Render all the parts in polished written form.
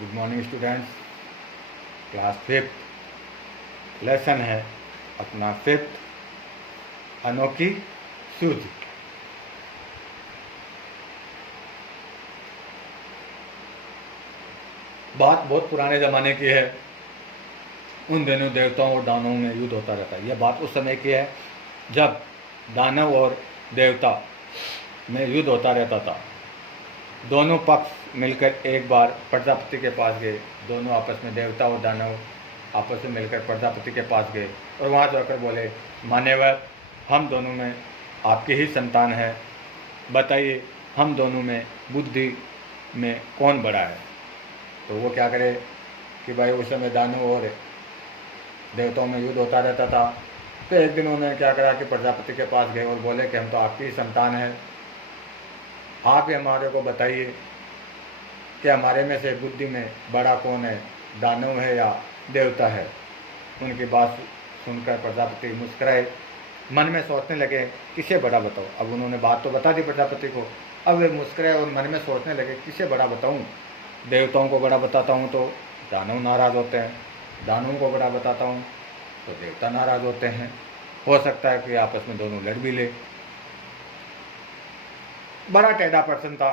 Good morning students. Class 5th lesson है अपना 5th अनोखी सूझ। बात बहुत पुराने ज़माने की है। उन दिनों देवताओं और दानवों में युद्ध होता रहता है। यह बात उस समय की है जब दानव और देवता में युद्ध होता रहता था। दोनों पक्ष मिलकर एक बार प्रजापति के पास गए। दोनों आपस में, देवता और दानव आपस में मिलकर प्रजापति के पास गए और वहाँ जाकर बोले, मान्यवर, हम दोनों में आपकी ही संतान है, बताइए हम दोनों में बुद्धि में कौन बड़ा है। तो वो क्या करे कि भाई उस समय दानव और देवताओं में युद्ध होता रहता था। तो एक दिन उन्होंने क्या करा कि प्रजापति के पास गए और बोले कि हम तो आपकी ही संतान है, आप ही हमारे को बताइए कि हमारे में से बुद्धि में बड़ा कौन है, दानव है या देवता है। उनकी बात सुनकर प्रजापति मुस्कुराए, मन में सोचने लगे किसे बड़ा बताऊँ। अब उन्होंने बात तो बता दी प्रजापति को, अब वे मुस्कुराए और मन में सोचने लगे किसे बड़ा बताऊँ। देवताओं को बड़ा बताता हूँ तो दानव नाराज़ होते हैं, दानवों को बड़ा बताता हूँ तो देवता नाराज़ होते हैं। हो सकता है कि आपस में दोनों लड़ भी ले। बड़ा टेढ़ा पर्सन था,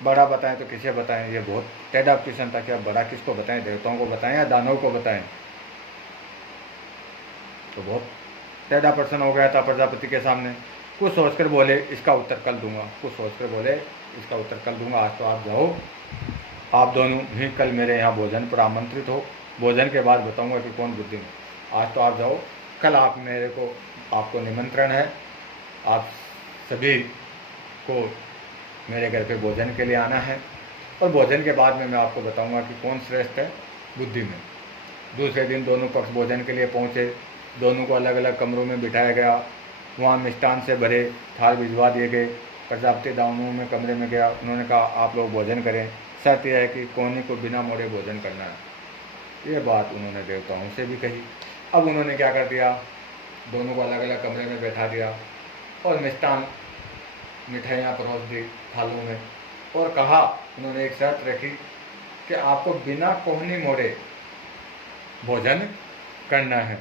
बड़ा बताएं तो किसे बताएं, ये बहुत टेढ़ा क्वेश्चन था कि अब बड़ा किसको बताएं, देवताओं को बताएं या दानव को बताएं। तो बहुत टेढ़ा पर्सन हो गया था प्रजापति के सामने। कुछ सोचकर बोले इसका उत्तर कल दूंगा, कुछ सोचकर बोले इसका उत्तर कल दूंगा। आज तो आप जाओ, आप दोनों ही कल मेरे यहाँ भोजन पर आमंत्रित हो, भोजन के बाद बताऊंगा कि कौन बुद्धि में। आज तो आप जाओ, कल आप मेरे को, आपको निमंत्रण है, आप सभी को मेरे घर पे भोजन के लिए आना है और भोजन के बाद में मैं आपको बताऊंगा कि कौन श्रेष्ठ है बुद्धि में। दूसरे दिन दोनों पक्ष भोजन के लिए पहुंचे। दोनों को अलग अलग कमरों में बिठाया गया। वहाँ मिष्ठान से भरे थाल भिजवा दिए गए। प्रजापति दानवों में कमरे में गया। उन्होंने कहा आप लोग भोजन करें, शर्त यह है कि कोने को बिना मोड़े भोजन करना है। ये बात उन्होंने देवताओं से भी कही। अब उन्होंने क्या कर दिया, दोनों को अलग अलग कमरे में बैठा दिया और मिष्ठान मिठाइयाँ परोस दी थालों में और कहा, उन्होंने एक शर्त रखी कि आपको बिना कोहनी मोड़े भोजन करना है।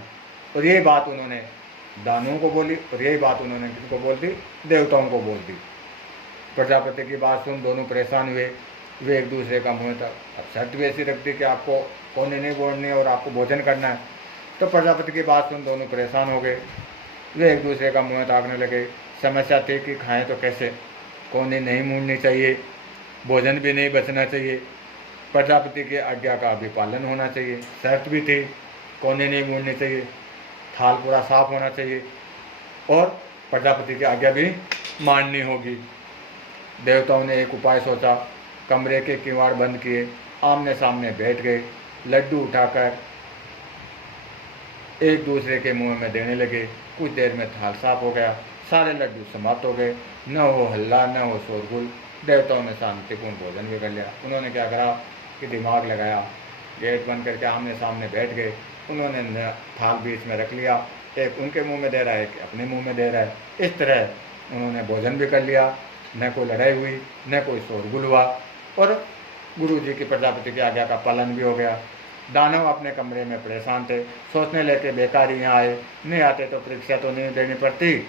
और यही बात उन्होंने दानवों को बोली और यही बात उन्होंने किसको बोल दी, देवताओं को बोल दी। प्रजापति की बात सुन दोनों परेशान हुए। वे एक दूसरे का मुँह था, अब शर्त भी ऐसी रख दी कि आपको कोने नहीं बोलनी और आपको भोजन करना है। तो प्रजापति की बात सुन दोनों परेशान हो गए। वे एक दूसरे का मुँह ताकने लगे। समस्या थी कि खाएं तो कैसे, कोने नहीं मुड़नी चाहिए, भोजन भी नहीं बचना चाहिए, प्रजापति की आज्ञा का भी पालन होना चाहिए। शर्त भी थी, कोने नहीं मुड़ने चाहिए, थाल पूरा साफ होना चाहिए और प्रजापति की आज्ञा भी माननी होगी। देवताओं ने एक उपाय सोचा, कमरे के किवाड़ बंद किए, आमने सामने बैठ गए, लड्डू उठाकर एक दूसरे के मुंह में देने लगे। कुछ देर में थाल साफ हो गया, सारे लड्डू समाप्त हो गए, न हो हल्ला न हो शोरगुल। देवताओं ने शांतिपूर्ण भोजन भी कर लिया। उन्होंने क्या करा कि दिमाग लगाया, गेट बंद करके आमने सामने बैठ गए। उन्होंने थाल बीच में रख लिया, एक उनके मुंह में दे रहा है, एक अपने मुंह में दे रहा है। इस तरह उन्होंने भोजन भी कर लिया, न कोई लड़ाई हुई न कोई शोरगुल हुआ और गुरु जी की प्रजापति की आज्ञा का पालन भी हो गया। दानव अपने कमरे में परेशान थे, सोचने लगे बेकार यहाँ आए, नहीं आते तो परीक्षा तो नहीं देनी पड़ती,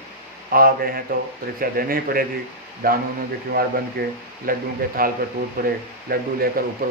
आ गए हैं तो परीक्षा देनी ही पड़ेगी। दानवों ने भी किवाड़ बंद किए, लड्डुओं के थाल पर टूट पड़े, लड्डू लेकर ऊपर